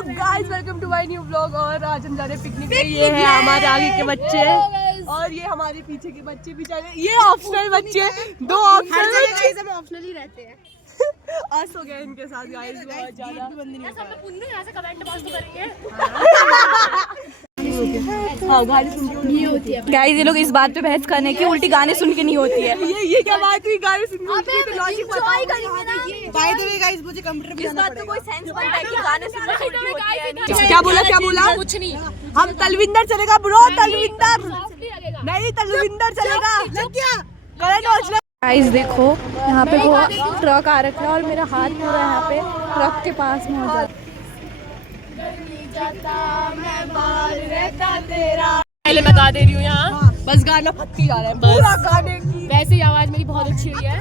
Guys welcome to my new vlog. और आज हम जा रहे हैं पिकनिक पे। ये है हमारे आगे के बच्चे और ये हमारे पीछे के बच्चे भी जा रहे हैं। ये ऑप्शनल बच्चे, दो ऑप्शनल बच्चे, हम ऑप्शनल ही रहते हैं। आज हो गया इनके साथ गाइस बहुत ज्यादा। सब में पुण्य यहाँ से कमेंट पास तो करेंगे। हाँ गाड़ी सुन के नहीं होती है गाइस। ये लोग इस बात पे बहस करने की उल्टी गाने सुन के नहीं होती है। ये क्या बात हुई? गाने सुन के तो लॉजिक बताओ करेंगे ना। बाय द वे गाइस मुझे कंप्यूटर पे जाना पड़ेगा। इस बात का कोई सेंस बनता है कि गाने सुनने से उल्टी होती है। क्या बोला? कुछ नहीं। हम तलविंदर चलेगा ब्रो, तलविंदर नहीं, तलविंदर चलेगा। लग गया करें। गाइस देखो यहाँ पे वो ट्रक आ रखा है और मेरा हाथ पूरा यहाँ पे ट्रक के पास में हो जाता। पहले मैं गा दे रही हूँ यहाँ, बस गाना पक्की गा रहा है पूरा गाने की। वैसे ही आवाज मेरी बहुत अच्छी हुई है।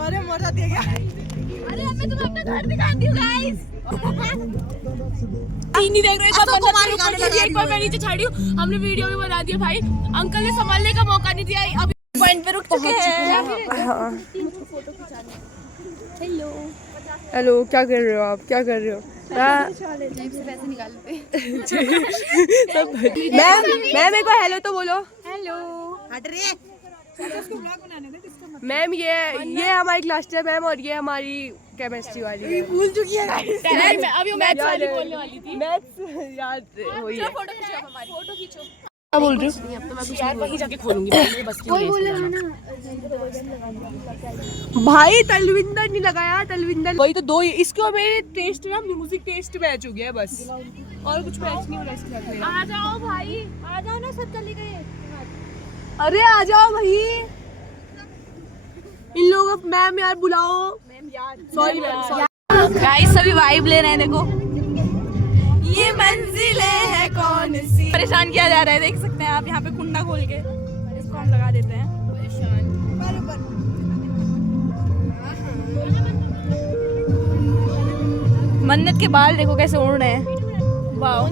अरे मजा दिया गया। अरे मैं तुम्हें अपना घर दिखाती हूँ गाइस। नहीं देख रहे थे, एक बार मैं नीचे छड़ी हूँ। हमने वीडियो भी बना दिया भाई। अंकल ने संभालने का मौका नहीं दिया। अभी पॉइंट पे रुक चुके हैं। हेलो क्या कर रहे हो आप? क्या कर रहे हो? जेब से पैसे निकालते। मैम एक बार हेलो तो बोलो। हेलो हट रे। मैम ये हमारी क्लास टीचर मैम और ये हमारी केमिस्ट्री वाली भूल चुकी है। अभी मैथ्स वाली बोलने वाली थी। मैथ्स याद हुई है। फोटो खींचो। क्या बोल रही हूँ? अब तो मैं कुछ यार वहीं जाके खोलूंगी। बस कोई बोले ना भाई तलविंदर नहीं लगाया। तलविंदर वही तो दो। इसको मेरे टेस्ट ना म्यूजिक टेस्ट मैच हो गया बस, और कुछ मैच नहीं हो रहा इसके साथ। आ जाओ भाई, आ जाओ ना, सब चले गए। अरे आ जाओ भाई, इन लोगों को मैम यार बुलाओ। मैम यार सॉरी मैम। गाइस सभी वाइब ले रहे हैं। देखो ये मंजिलें है कौन सी। परेशान किया जा रहा है, देख सकते हैं आप यहाँ पे कुंडा खोल के। इसको हम लगा देते हैं। मन्नत के बाल देखो कैसे उड़ रहे हैं। वाह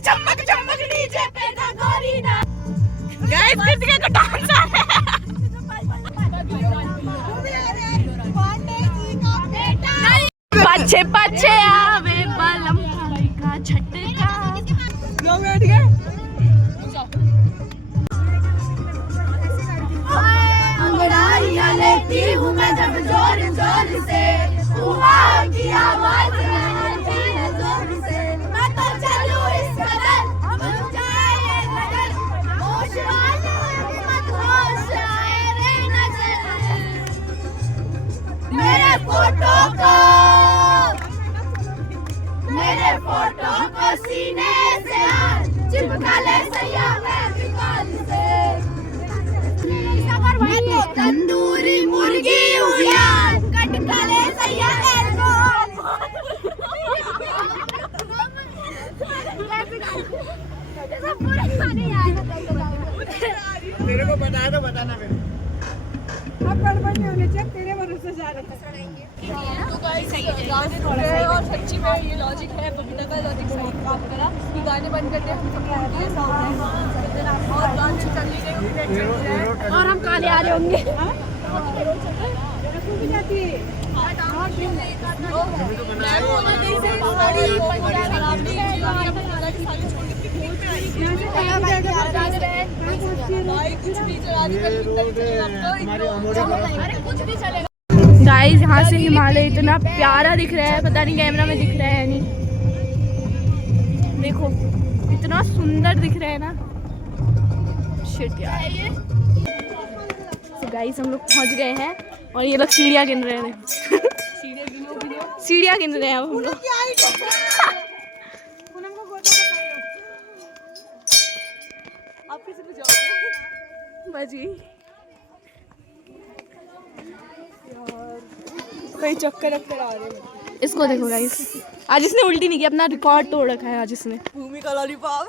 चमक चमक नीचे पे ना गोरी ना। गाइस किसी का डांस आ रहा है। पछे पछे आवे बलम का झटका। लोग बैठ गए। अंगड़ाइयां लेती हूँ मैं जब जोर जोर से, हुआ की आवाज आती है जोर से। मैं तो चलूं इस कदर हम जाए नजर, होश मत होश आए रे नजर। मेरे फोटो को सीने से चिपका ले सैया मैं विकाल से। मैं तो तंदूरी मुर्गी हूँ यार, कटका ले सैया तेरे को बताना मेरे। अब गड़बड़ नहीं होने चाहिए, तेरे भरोसे जा रहे हैं। तो गाइस गाने थोड़ा सही और सच्ची में ये लॉजिक है, बबीता का लॉजिक सही काम करा कि गाने बंद करते हैं सब ऐसा हो रहा है और डांस चल रही है और हम काले आ रहे होंगे। भी जाती है गाइस। यहाँ से हिमालय इतना प्यारा दिख रहा है, पता नहीं कैमरा में दिख रहा है नहीं। देखो इतना सुंदर दिख रहा है ना। शिट यार। तो गाइस हम लोग पहुँच गए हैं और ये लोग सीढ़ियाँ गिन रहे हैं। सीढ़ियाँ गिन रहे हैं अब हम लोग। आप किसी पे जाओगे? बाजी कई चक्कर आ रहे हैं। इसको देखो गाइस, आज इसने उल्टी नहीं की, अपना रिकॉर्ड तोड़ रखा है आज इसने। भूमि का लॉलीपॉप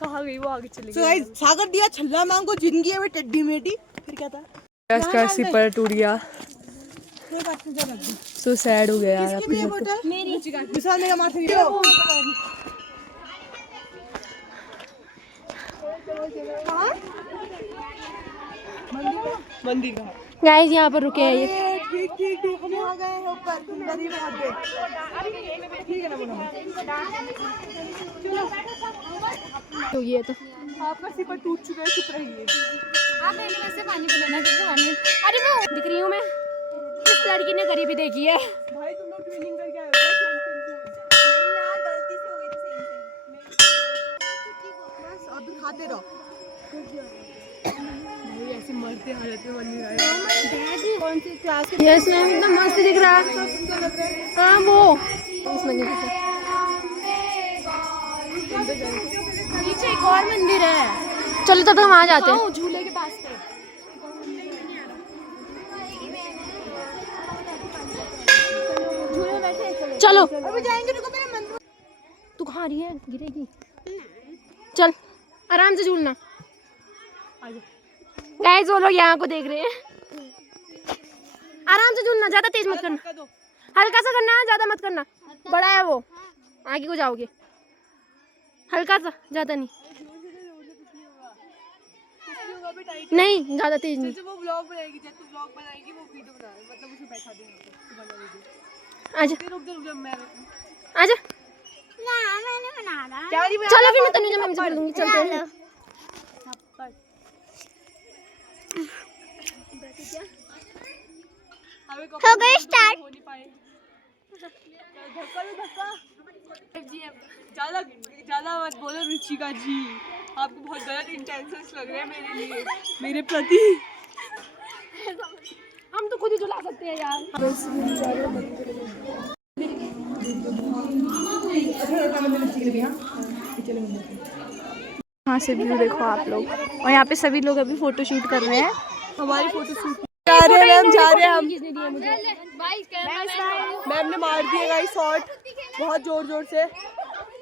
कहाँ गई वो, आगे चली गई। गाइस सागर दिया छल्ला मांगो जिंदगी है टेड्डी मेडी, फिर क्या था इसका सिपर टूट गया, सो सैड हो गया यार। किसकी बोतल? मेरी। विशाल मेरा मार दियो। मंदिर का गाइस यहाँ पर रुके हैं ये। ठीक ठीक ठीक हम आ गए हैं ऊपर, गरीब हाथ दे। ठीक है ना बोलो। तो ये तो आपका सिपर टूट चुका है, चुप रहिए। आप मेरे वैसे पानी पिलाना किससे पानी? अरे वो दिख रही हूँ मैं, इस लड़की ने गरीबी देखी है। भाई तुम लोग ट्रेनिंग करके आए हो क्या? नहीं यार गलती से हो गई थी, बस अब खाते रहो। भाई ऐसे मरते हालत में मन नहीं आ रहा। कौन सी क्लास के? यस मैम, इतना मस्त दिख रहा है। हाँ वो इसमें नहीं दिखता। पीछे एक और मंदिर है, चलो तो हम आ जाते हैं झूले के पास पे। चलो अभी जाएंगे, रुको मेरा मन। तू कहाँ रही है, गिरेगी। चल आराम से झूलना। गाइस वो लोग यहाँ को देख रहे हैं। आराम से झूलना, ज्यादा तेज मत करना, हल्का सा करना, ज्यादा मत करना। बड़ा है वो, आगे को जाओगे। हल्का सा, ज्यादा नहीं, नहीं ज्यादा तेज नहीं। वो व्लॉग बनाएगी, जब तू व्लॉग बनाएगी वो वीडियो बना, मतलब उसे बैठा देंगे तो बना वीडियो। आजा रुक जा मैं आजा। क्या नहीं बना। चलो फिर मैं तनुजा मैम से बोल दूंगी, चलते हैं। हो गई स्टार्ट। धक्का ज्यादा मत बोलो रुचिका जी, आपको बहुत गलत इंटेंशंस लग रहे हैं मेरे लिए, मेरे प्रति। हम तो खुद ही झुला सकते हैं यार। यहाँ से व्यू देखो आप लोग, और यहाँ पे सभी लोग अभी फोटो शूट कर रहे हैं। हमारी फोटो शूट जा रहे हैं हम, जा रहे हैं हम। मैम ने मार दिया गाइस शॉट, बहुत जोर जोर से।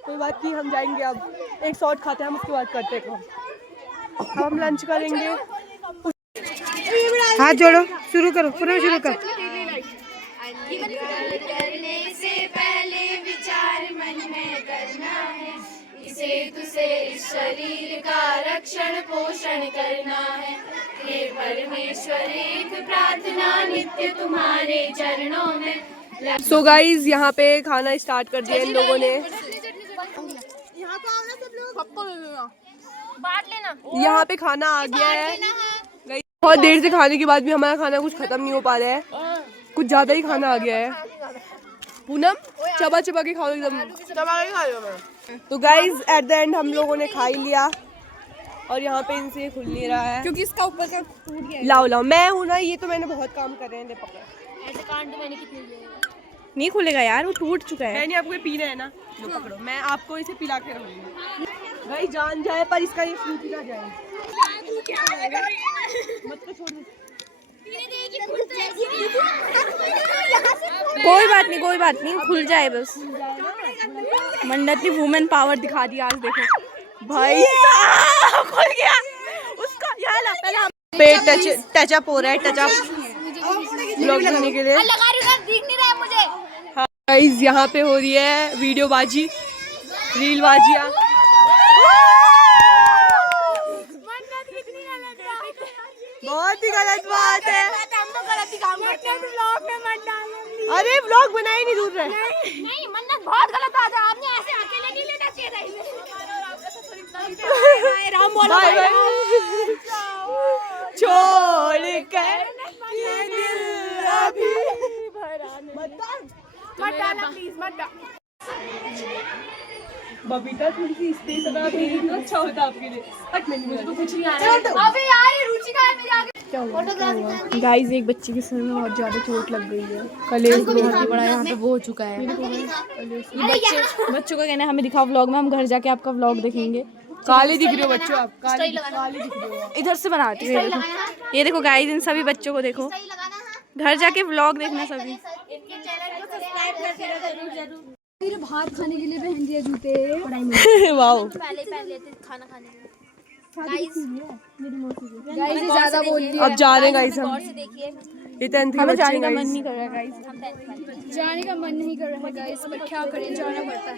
कोई बात नहीं, हम जाएंगे अब, एक शॉट खाते हैं हम, उसके बाद करते हैं काम। अब हम लंच करेंगे। हाथ जोड़ो, शुरू करो, पुनः शुरू कर। करने से पहले विचार मन में करना है, इसे तुझे इस शरीर का रक्षण पोषण करना है। हे परमेश्वर एक प्रार्थना नित्य तुम्हारे चरणों में। सो गाइज यहाँ पे खाना स्टार्ट कर दिया इन लोगों ने। यहाँ पे खाना आ गया है। बहुत देर से खाने के बाद भी हमारा खाना कुछ खत्म नहीं हो पा रहा है, कुछ ज्यादा ही खाना आ गया है। पूनम चबा चबा के खाओ एकदम। तो गाइज एट द एंड हम लोगों ने खा ही लिया, और यहाँ पे इनसे खुल नहीं रहा है क्योंकि इसका ऊपर का टूट गया। लाओ लाओ, मैं हूँ ना, ये तो मैंने बहुत काम कर रहे हैं। ऐसे कांड मैंने कितने लिए। नहीं खुलेगा यार, वो टूट चुका है। मैंने आपको ये पीना है ना, लो पकड़ो, मैं आपको इसे पिला के रहूंगी। भाई जान जाए पर इसका ये फ्रूट ना जाए। मत को छोड़ दे। कोई बात नहीं, कोई बात नहीं, खुल जाए बस। मंडत ने वुमेन पावर दिखा दिया आज, देखो भाई खुल गया उसका। यहाँ ला पहले पेट टचअप हो रहा है, टचअप ब्लॉग करने के लिए। दिख नहीं रहा है मुझे। हाँ गाइस यहाँ पे हो रही है वीडियो बाजी, रील बाजियाँ। बहुत ही गलत बात है। अरे व्लॉग बनाए नहीं, दूर रहे। नहीं मन्नत बहुत गलत बात है, आपने ऐसे अकेले नहीं लेना चाहिए था इसे। Bye bye. छोड़ कर ये दिल अभी मत डालना प्लीज, मत डाल। बबीता थोड़ी सी स्पेस अगर आप देंगी तो अच्छा होता आपके लिए। मुझे तो कुछ नहीं आ रहा है। अबे यार ये रुचिका है मेरे आगे। गाइस एक बच्ची के सिर में बहुत ज्यादा चोट लग गई है, कलेश बहुत ही बड़ा यहाँ पे वो हो चुका है। बच्चों का कहना है हमें दिखाओ व्लॉग में, हम घर जाके आपका व्लॉग देखेंगे। काली दिख रही हो बच्चों आप, काली दिख रही हो। इधर से बनाती हूँ। ये देखो गाइस, इन सभी बच्चों को देखो, घर जाके व्लॉग देखना सभी। मेरे भात खाने के लिए पहन दिए जूते। वाओ पहले खाना खाने गाइस ज्यादा बोल दिया। अब जा रहे हैं गाइस हम। ये 10th के बच्चे जाने का हैं मन guys। नहीं कर रहा गाइस। जाने का मन नहीं कर रहा है गाइस, पर क्या करें, जाना पड़ता है।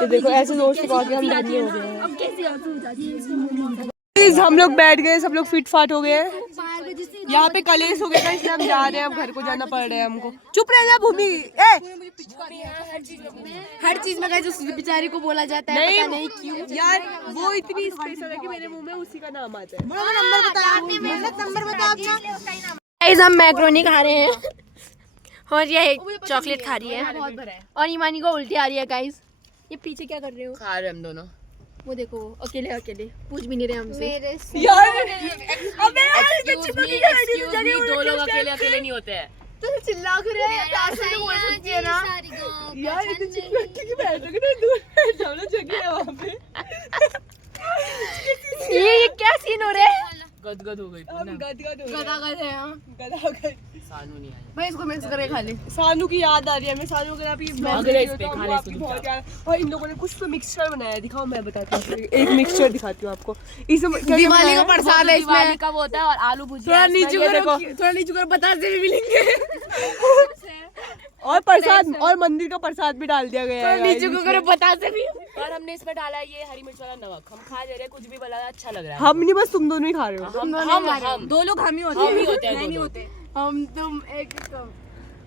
ये देखो ऐसे दोस्त को आके हम धन्य हो गए हैं। Guys, हम लोग बैठ गए, सब लोग फिट फाट हो गए हैं। यहाँ पे कलेश हो गया था, इसलिए हम जा रहे हैं। अब घर को जाना पड़ रहा है हमको। चुप रहना भूमि। हर चीज में गाइस उस बेचारी को बोला जाता है, पता नहीं क्यों। यार वो इतनी स्पेशल है कि मेरे मुंह में उसी का नाम आता है। गाइस हम मैक्रोनी खा रहे हैं और ये चॉकलेट खा रही है और ईमानी को उल्टी आ रही है। गाइस ये पीछे क्या कर रहे हो? खा रहे हम दोनों। वो देखो अकेले अकेले पूछ भी नहीं रहे हमसे। यार दो लोग अकेले अकेले नहीं होते हैं। तो चिल्ला कर रहे हैं, प्यार से बोल सकती है ना। यार इतनी चिल्लाती की बैठोगे ना, दूर बैठ जाओ ना, जगह है वहाँ पे। ये क्या सीन हो रहा है? गदगद हो गई। गदा है हाँ। सानू नहीं आई। भाई इसको मिक्स करके खा ले। सानू की याद आ रही है। मैं सानू अगर आप अगले इस पे खा ले आपकी बहुत याद। और इन लोगों ने कुछ तो मिक्सचर बनाया है, दिखाओ मैं बताती हूँ। एक मिक्सचर दिखाती हूँ आपको। इसमें दिवाली का प्रसाद है इसमें। दिवाली का वो होता है और आलू भुजिया। थोड़ा नीचे करो बताते भी मिलेंगे। और प्रसाद और मंदिर का प्रसाद भी डाल दिया गया है। नीचे को करो बताते भी। और हमने इसमें डाला है ये हरी मिर्च वाला नमक। हम खा ले रहे हैं, कुछ भी बना अच्छा लग रहा है। हम नहीं, बस तुम दोनों ही खा रहे हो। हम दो लोग हम ही होते हैं। नहीं होते हम तुम एक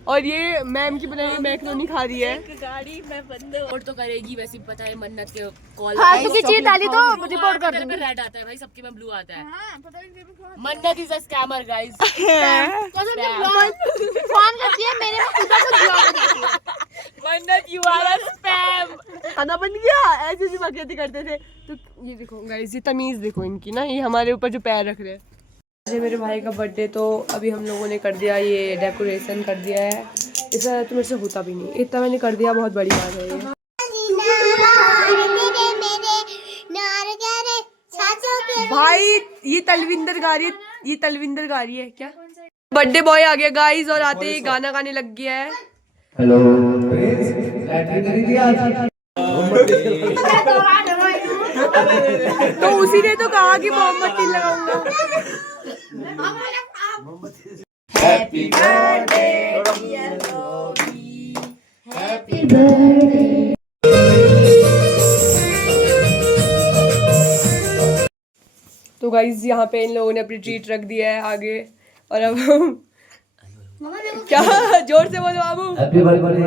और ये मैम की बनाई मैक्रोनी खा रही है। गाड़ी में बंद रिपोर्ट तो करेगी वैसे भी। पता है मन्नत के कॉल फालतू की चीज डाली तो रिपोर्ट कर दूंगी। रेड आता है भाई, सबके में ब्लू आता है। मन्नत is a scammer guys. Phone करती है मेरे में खुदा को ब्लॉक करती है। मन्नत यू आर अ स्पैम। खाना बन गया, ऐसी सी बकैती करते थे। तो ये देखो गाइस, ये तमीज देखो इनकी ना, ये हमारे ऊपर जो पैर रख रहे हैं। आज मेरे भाई का बर्थडे, तो अभी हम लोगों ने कर दिया, ये डेकोरेशन कर दिया है। ऐसा तो मेरे से होता भी नहीं, इतना मैंने कर दिया, बहुत बड़ी बात है ये। भाई ये तलविंदर गा रही है, ये तलविंदर गा रही है क्या? बर्थडे बॉय आ गया गाइस, और आते ही गाना गाने लग गया है। हेलो तो उसी ने तो कहा कि मोमबत्ती लगाऊंगा। हैप्पी बर्थडे तो गाइज यहाँ पे इन लोगों ने अपनी ट्रीट रख दिया है आगे, और अब हम क्या जोर से बोलो बाबू। Happy birthday